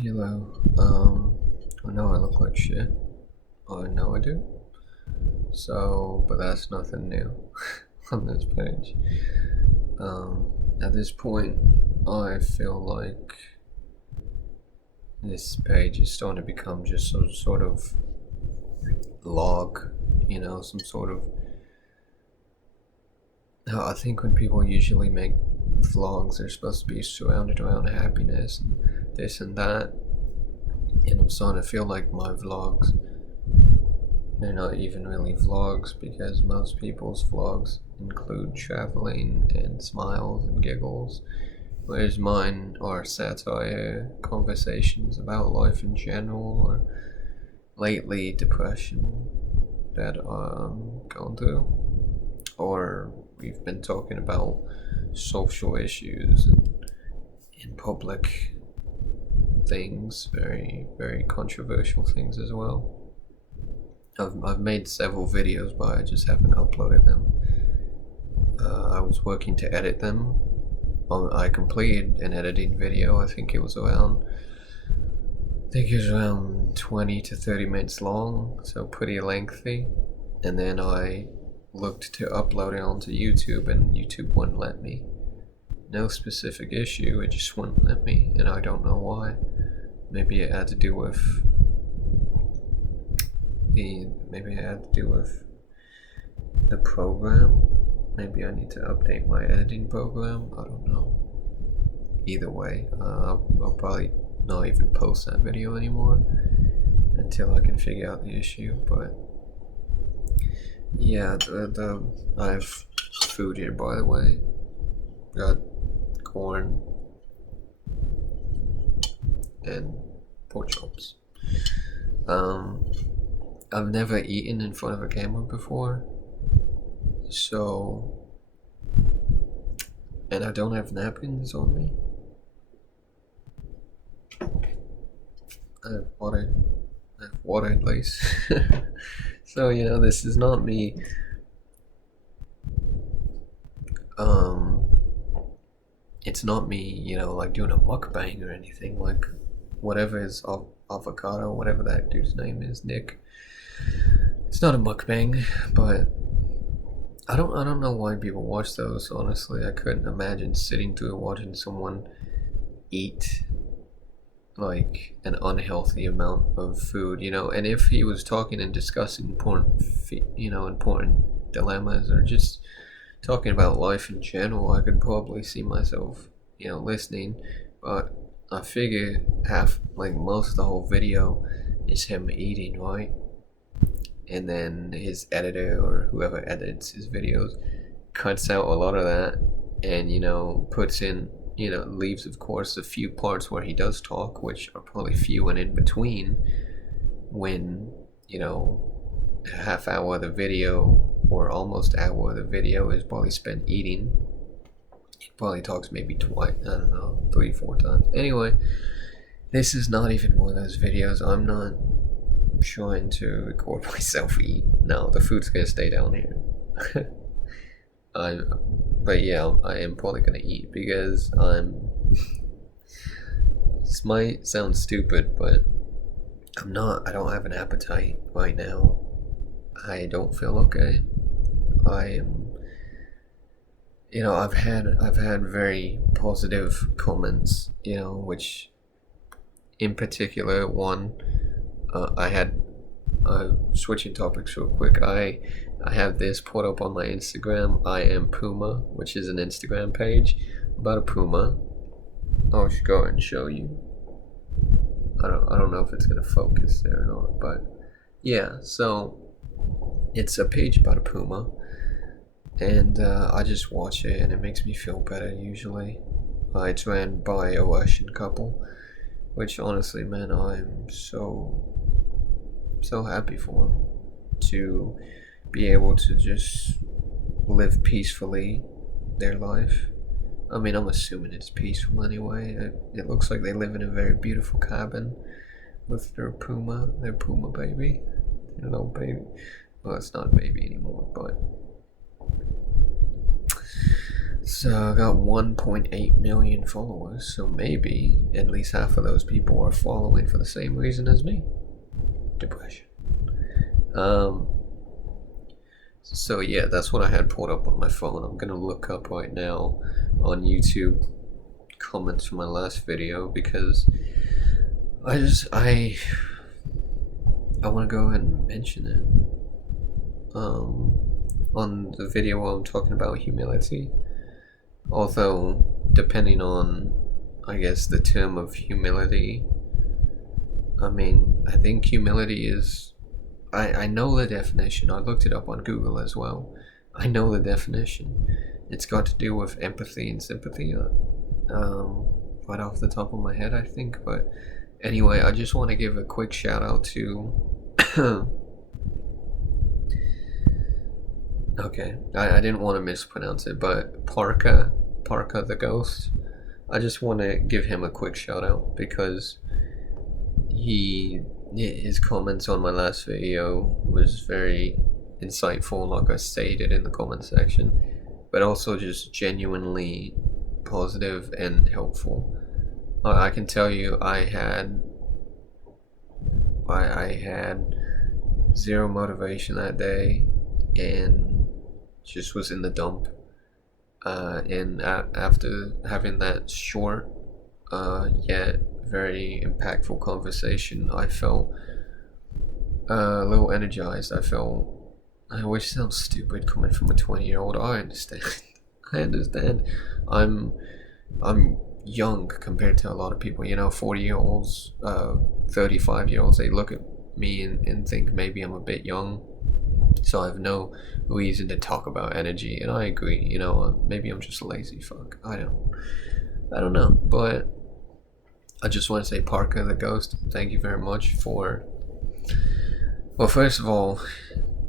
Hello. I know I look like shit. I know I do. So, but that's nothing new on this page. At this point, I feel like this page is starting to become just some sort of log, some sort of. I think when people usually make vlogs, they're supposed to be surrounded around happiness and this and that. And I'm starting to feel like my vlogs, they're not even really vlogs because most people's vlogs include traveling and smiles and giggles, whereas mine are satire, conversations about life in general, or lately depression that I'm going through, or we've been talking about social issues and in public things, very, very controversial things as well. I've made several videos, but I just haven't uploaded them. I was working to edit them. I completed an editing video. I think it was around 20 to 30 minutes long, so pretty lengthy. And then I looked to upload it onto YouTube, and YouTube wouldn't let me. No specific issue, it just wouldn't let me, and I don't know why. Maybe it had to do with the program. Maybe I need to update my editing program. I don't know. Either way, I'll probably not even post that video anymore until I can figure out the issue. But yeah, I have food here, by the way. Got corn and pork chops. I've never eaten in front of a camera before, so, and I don't have napkins on me. I have water at least. So this is not me. Um, it's not me. Like doing a mukbang or anything. Like whatever is avocado, whatever that dude's name is, Nick. It's not a mukbang, but I don't know why people watch those. Honestly, I couldn't imagine sitting through watching someone eat like an unhealthy amount of food, and if he was talking and discussing important dilemmas, or just talking about life in general, I could probably see myself, listening. But I figure most of the whole video is him eating, right? And then his editor or whoever edits his videos cuts out a lot of that, and puts in, leaves of course a few parts where he does talk, which are probably few and in between, when a half hour of the video or almost hour of the video is probably spent eating. He probably talks maybe twice, I don't know, 3 4 times. Anyway, this is not even one of those videos. I'm not trying to record myself eat. No, the food's gonna stay down here. I, but yeah, I am probably gonna eat because I'm. This might sound stupid, but I'm not. I don't have an appetite right now. I don't feel okay. I am. I've had very positive comments. Which, in particular, one, I had. Switching topics real quick. I have this put up on my Instagram. I am Puma, which is an Instagram page about a puma. I'll just go and show you. I don't know if it's gonna focus there or not, but yeah. So it's a page about a puma, and I just watch it, and it makes me feel better. Usually, it's ran by a Russian couple, which honestly, man, I'm so happy for them to be able to just live peacefully their life. I mean, I'm assuming it's peaceful anyway. It looks like they live in a very beautiful cabin with their puma baby, their little baby. Well, it's not a baby anymore, but So I got 1.8 million followers, so maybe at least half of those people are following for the same reason as me. Depression. So yeah, that's what I had pulled up on my phone. I'm gonna look up right now on YouTube comments from my last video because I want to go ahead and mention it on the video where I'm talking about humility. Although, depending on, I guess, the term of humility, I mean, I think humility is. I know the definition. I looked it up on Google as well. I know the definition. It's got to do with empathy and sympathy, right off the top of my head, I think. But anyway, I just want to give a quick shout out to. Okay, I didn't want to mispronounce it, but Parka the Ghost. I just want to give him a quick shout out because his comments on my last video was very insightful, like I stated in the comment section, but also just genuinely positive and helpful. I can tell you, I had zero motivation that day, and just was in the dump. And after having that short, yet very impactful conversation, I felt a little energized. I always sound stupid coming from a 20-year-old. I understand. I understand. I'm young compared to a lot of people. 40-year-olds, 35-year-olds. They look at me and think maybe I'm a bit young. So I have no reason to talk about energy, and I agree. Maybe I'm just a lazy fuck. I don't know. But I just want to say, Parka the Ghost, thank you very much for. Well, first of all,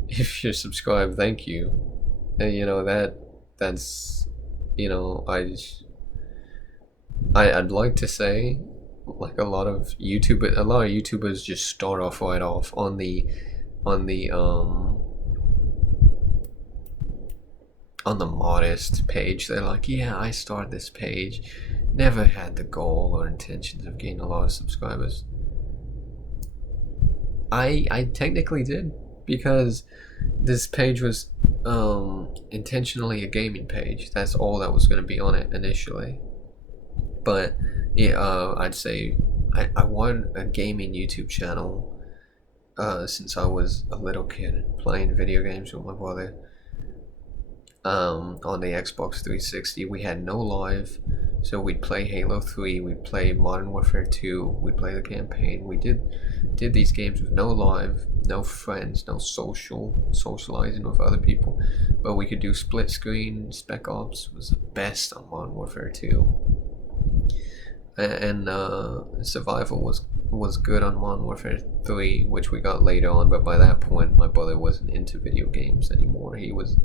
if you're subscribed, thank you. And that's I'd like to say, like a lot of YouTubers just start off right off on the modest page. They're like, yeah, I started this page, never had the goal or intentions of getting a lot of subscribers. I technically did, because this page was intentionally a gaming page. That's all that was going to be on it initially. But yeah, I'd say I wanted a gaming YouTube channel since I was a little kid, playing video games with my brother. On the Xbox 360, we had no live, so we'd play Halo 3, we'd play Modern Warfare 2, we'd play the campaign. We did these games with no live, no friends, no socializing with other people, but we could do split screen. Spec Ops was the best on Modern Warfare 2, and survival was good on Modern Warfare 3, which we got later on. But by that point, my brother wasn't into video games anymore. He was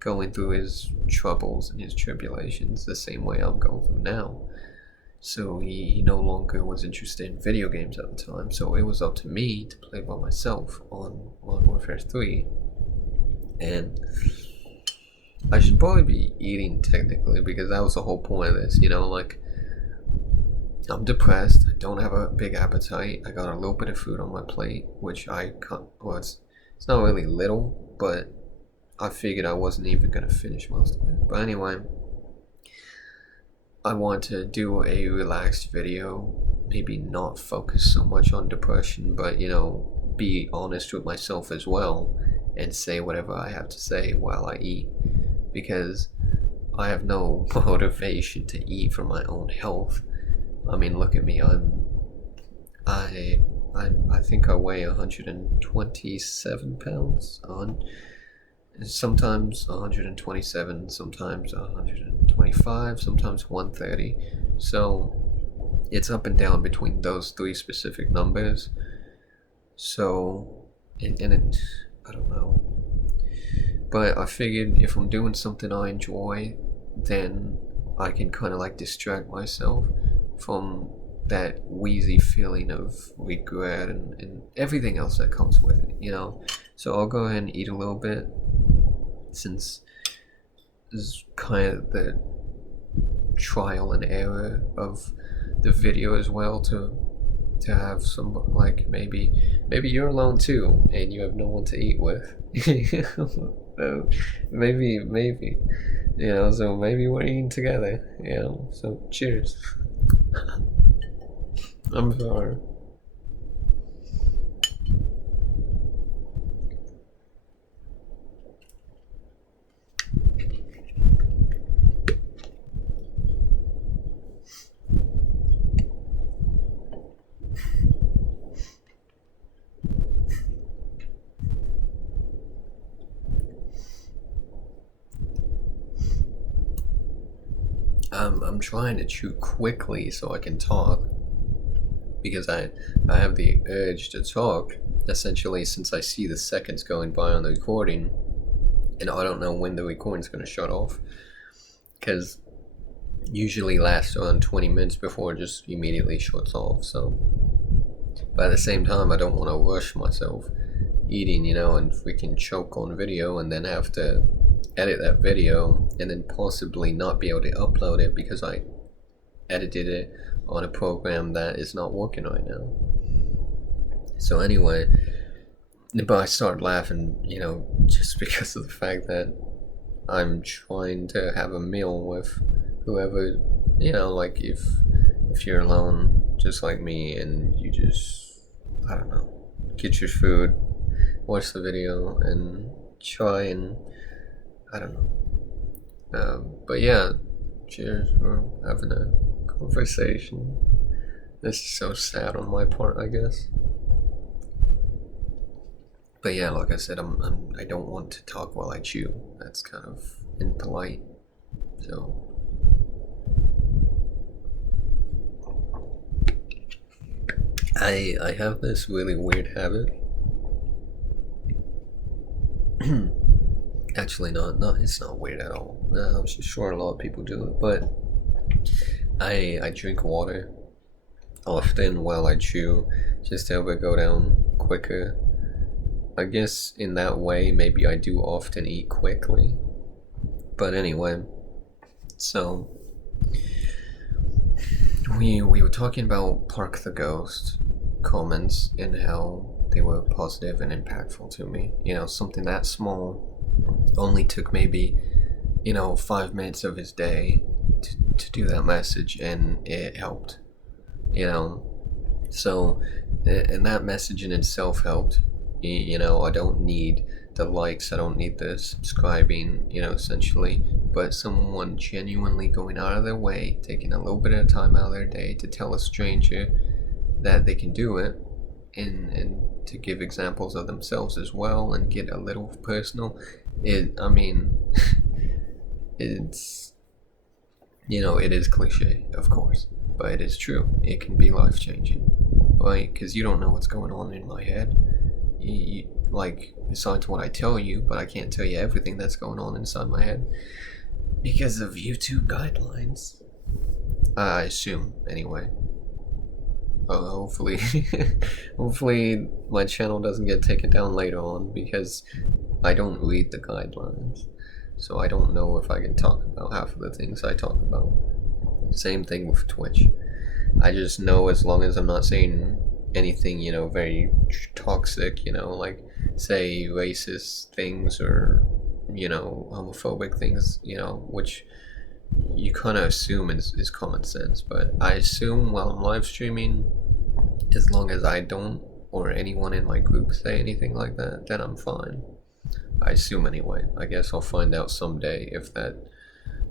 going through his troubles and his tribulations the same way I'm going through now. So he no longer was interested in video games at the time, so it was up to me to play by myself on Modern Warfare 3. And I should probably be eating technically, because that was the whole point of this, like, I'm depressed, I don't have a big appetite, I got a little bit of food on my plate, which it's not really little, but I figured I wasn't even going to finish most of it. But anyway, I want to do a relaxed video, maybe not focus so much on depression, but be honest with myself as well, and say whatever I have to say while I eat, because I have no motivation to eat for my own health. I mean, look at me. I think I weigh 127 pounds. Sometimes 127, sometimes 125, sometimes 130. So it's up and down between those three specific numbers. So, I don't know. But I figured if I'm doing something I enjoy, then I can kind of like distract myself from that wheezy feeling of regret and everything else that comes with it, So I'll go ahead and eat a little bit, since is kind of the trial and error of the video as well, to have some, like, maybe you're alone too and you have no one to eat with. Maybe so maybe we're eating together, so cheers. I'm sorry. I'm trying to chew quickly so I can talk, because I have the urge to talk, essentially, since I see the seconds going by on the recording, and I don't know when the recording's going to shut off, because usually lasts around 20 minutes before it just immediately shuts off. So, but at the same time, I don't want to rush myself eating, and freaking choke on video and then have to edit that video and then possibly not be able to upload it because I edited it on a program that is not working right now. So anyway, but I start laughing, just because of the fact that I'm trying to have a meal with whoever, like if you're alone just like me and you just, I don't know, get your food, watch the video, and try and, I don't know. But yeah, cheers for having a conversation. This is so sad on my part, I guess. But yeah, like I said, I don't want to talk while I chew. That's kind of impolite. So I have this really weird habit. Actually, not it's not weird at all. I'm sure a lot of people do it, but I drink water often while I chew, just to help it go down quicker. I guess in that way, maybe I do often eat quickly. But anyway, so we were talking about Park the Ghost comments and how they were positive and impactful to me. Something that small only took maybe 5 minutes of his day to do that message, and it helped. So, and that message in itself helped. I don't need the likes, I don't need the subscribing, essentially, but someone genuinely going out of their way, taking a little bit of time out of their day to tell a stranger that they can do it, and to give examples of themselves as well and get a little personal. It's it is cliche, of course, but it is true. It can be life changing, right? Because you don't know what's going on in my head. Like, besides what I tell you, but I can't tell you everything that's going on inside my head because of YouTube guidelines. I assume, anyway. Hopefully, hopefully my channel doesn't get taken down later on, because I don't read the guidelines, so I don't know if I can talk about half of the things I talk about. Same thing with Twitch. I just know, as long as I'm not saying anything, very toxic, like, say, racist things or, homophobic things, which you kind of assume is common sense. But I assume while I'm live streaming, as long as I don't, or anyone in my group, say anything like that, then I'm fine. I assume anyway. I guess I'll find out someday if that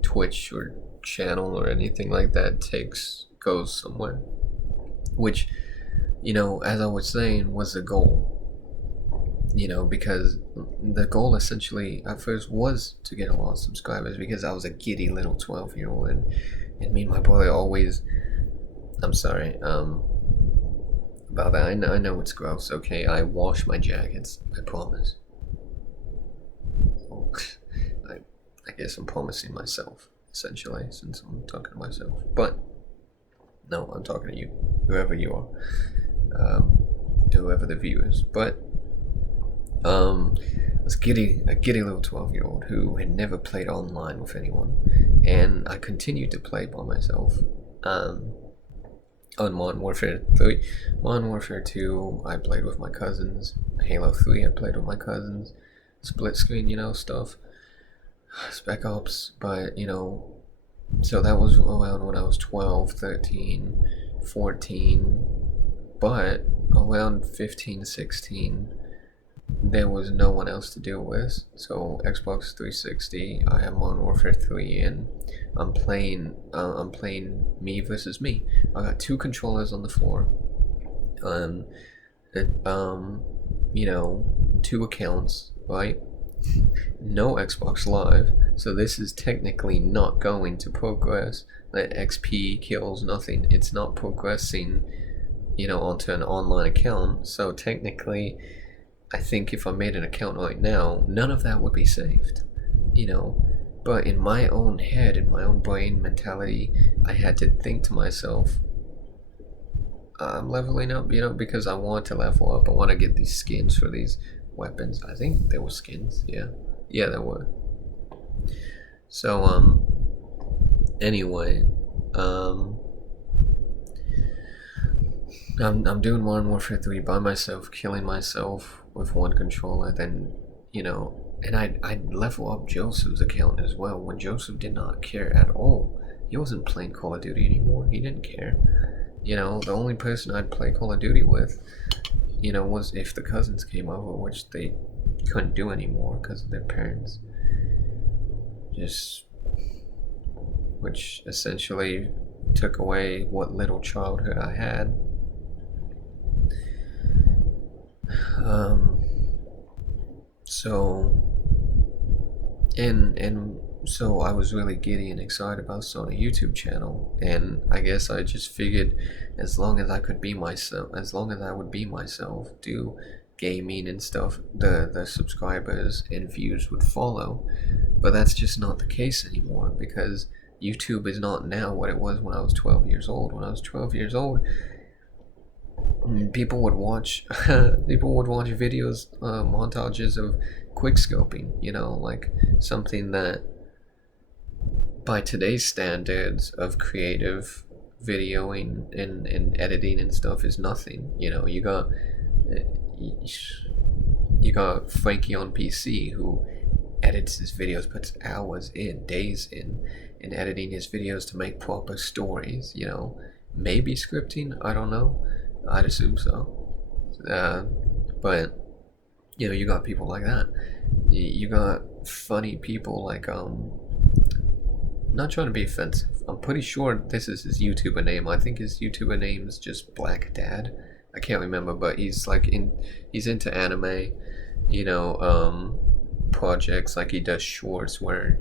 Twitch or channel or anything like that goes somewhere. Which, as I was saying, was the goal. Because the goal essentially at first was to get a lot of subscribers, because I was a giddy little 12-year-old, and me and my brother always, I'm sorry, about that. I know it's gross, okay? I wash my jackets, I promise. I guess I'm promising myself, essentially, since I'm talking to myself. But no, I'm talking to you, whoever you are, whoever the viewers. But was a giddy little 12-year-old who had never played online with anyone, and I continued to play by myself. On Modern Warfare 3, Modern Warfare 2, I played with my cousins. Halo 3, I played with my cousins. Split screen, stuff. Spec Ops, but so that was around when I was 12, 13, 14, but around 15, 16, there was no one else to deal with. So Xbox 360, I have Modern Warfare 3, and I'm playing me versus me. I got two controllers on the floor, it, two accounts, right? No Xbox Live, so this is technically not going to progress. Like XP kills nothing. It's not progressing, onto an online account. So technically, I think if I made an account right now, none of that would be saved, But in my own head, in my own brain mentality, I had to think to myself, I'm leveling up, because I want to level up. I want to get these skins for these weapons. I think there were skins, yeah. Yeah, there were. So, anyway, I'm doing Modern Warfare 3 by myself, killing myself with one controller, then, and I'd level up Joseph's account as well, when Joseph did not care at all. He wasn't playing Call of Duty anymore. He didn't care. The only person I'd play Call of Duty with, was if the cousins came over, which they couldn't do anymore because of their parents. Which essentially took away what little childhood I had. So I was really giddy and excited about starting a YouTube channel, and I guess I just figured as long as I could be myself, as long as I would be myself, do gaming and stuff, the subscribers and views would follow. But that's just not the case anymore, because YouTube is not now what it was when I was 12 years old. When I was 12 years old, people would watch videos, montages of quickscoping, like something that by today's standards of creative videoing and editing and stuff is nothing. You got Frankie on PC who edits his videos, puts hours in, days in editing his videos to make proper stories, maybe scripting, I don't know. I'd assume so. But you got people like that. You got funny people like not trying to be offensive. I'm pretty sure this is his YouTuber name. I think his YouTuber name is just Black Dad. I can't remember, but he's into anime, projects, like he does shorts where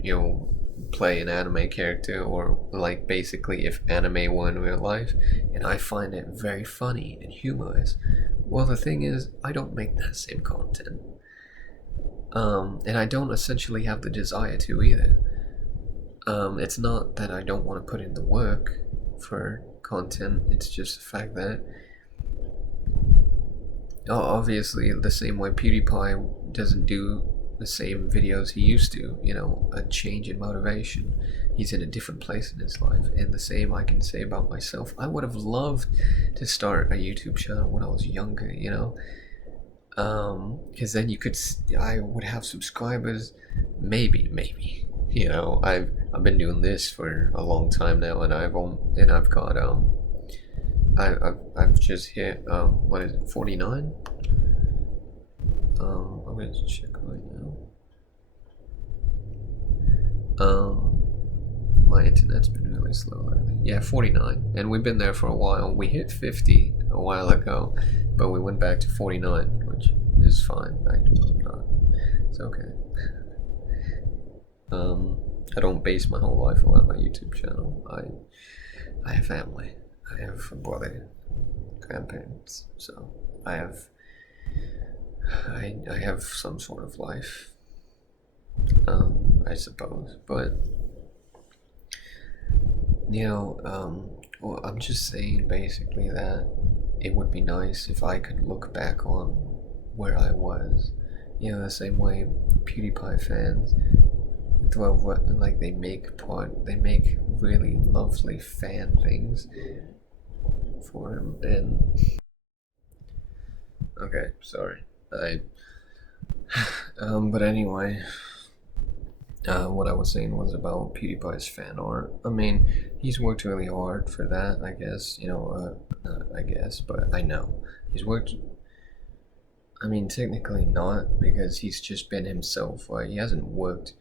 play an anime character, or like basically if anime were in real life, and I find it very funny and humorous. Well, the thing is, I don't make that same content, and I don't essentially have the desire to either. It's not that I don't want to put in the work for content, it's just the fact that obviously the same way PewDiePie doesn't do the same videos he used to, a change in motivation. He's in a different place in his life, and the same I can say about myself. I would have loved to start a YouTube channel when I was younger, because then I would have subscribers, maybe. I've been doing this for a long time now, and I've got I've just hit what is it, 49? I'm gonna check right now. My internet's been really slow lately. Yeah, 49, and we've been there for a while. We hit 50 a while ago, but we went back to 49, which is fine. It's okay. I don't base my whole life around my YouTube channel. I have family. I have a brother, grandparents, so I have some sort of life, I suppose. But well, I'm just saying basically that it would be nice if I could look back on where I was, you know, the same way PewDiePie fans, well, like they make really lovely fan things for him. And okay, sorry, I but anyway, what I was saying was about PewDiePie's fan art. I mean, he's worked really hard for that, I guess. You know, not I guess, but I know he's worked. I mean, technically not, because he's just been himself. Right? He hasn't worked.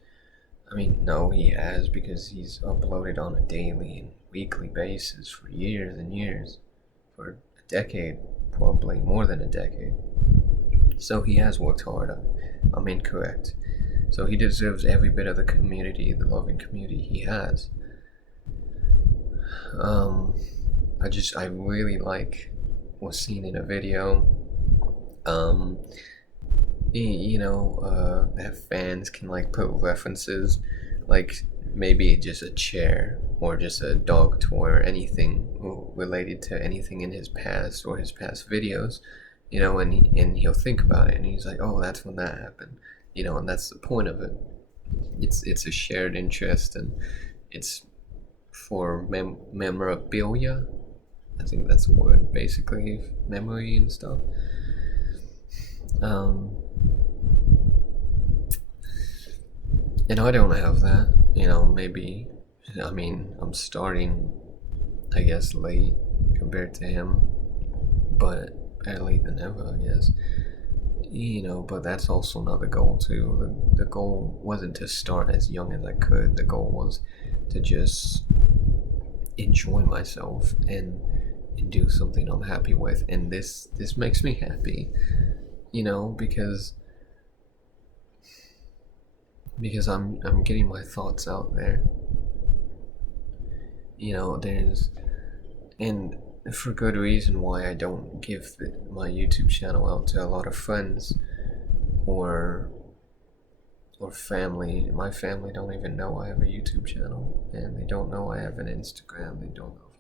I mean, no, he has, because he's uploaded on a daily and weekly basis for years and years, for a decade, probably more than a decade. So he has worked hard. I'm incorrect. So he deserves every bit of the community, the loving community he has. Um, I really like was seen in a video. Um, that fans can like put references, like maybe just a chair or just a dog toy or anything related to anything in his past or his past videos, and he'll think about it and he's like, oh, that's when that happened, and that's the point of it. It's a shared interest, and it's for memorabilia. I think that's the word, basically, memory and stuff. Um, and I don't have that. Maybe. I mean, I'm starting, I guess, late compared to him, but better late than never, I guess. But that's also not the goal, too. The goal wasn't to start as young as I could. The goal was to just enjoy myself and do something I'm happy with. And this makes me happy, because I'm getting my thoughts out there. There's and for good reason why I don't give my YouTube channel out to a lot of friends or family. My family don't even know I have a YouTube channel, and they don't know I have an Instagram. They don't know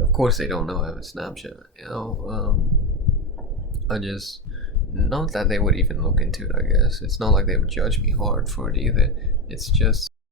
of course, they don't know I have a Snapchat. I just, not that they would even look into it. I guess it's not like they would judge me hard for it either. It's just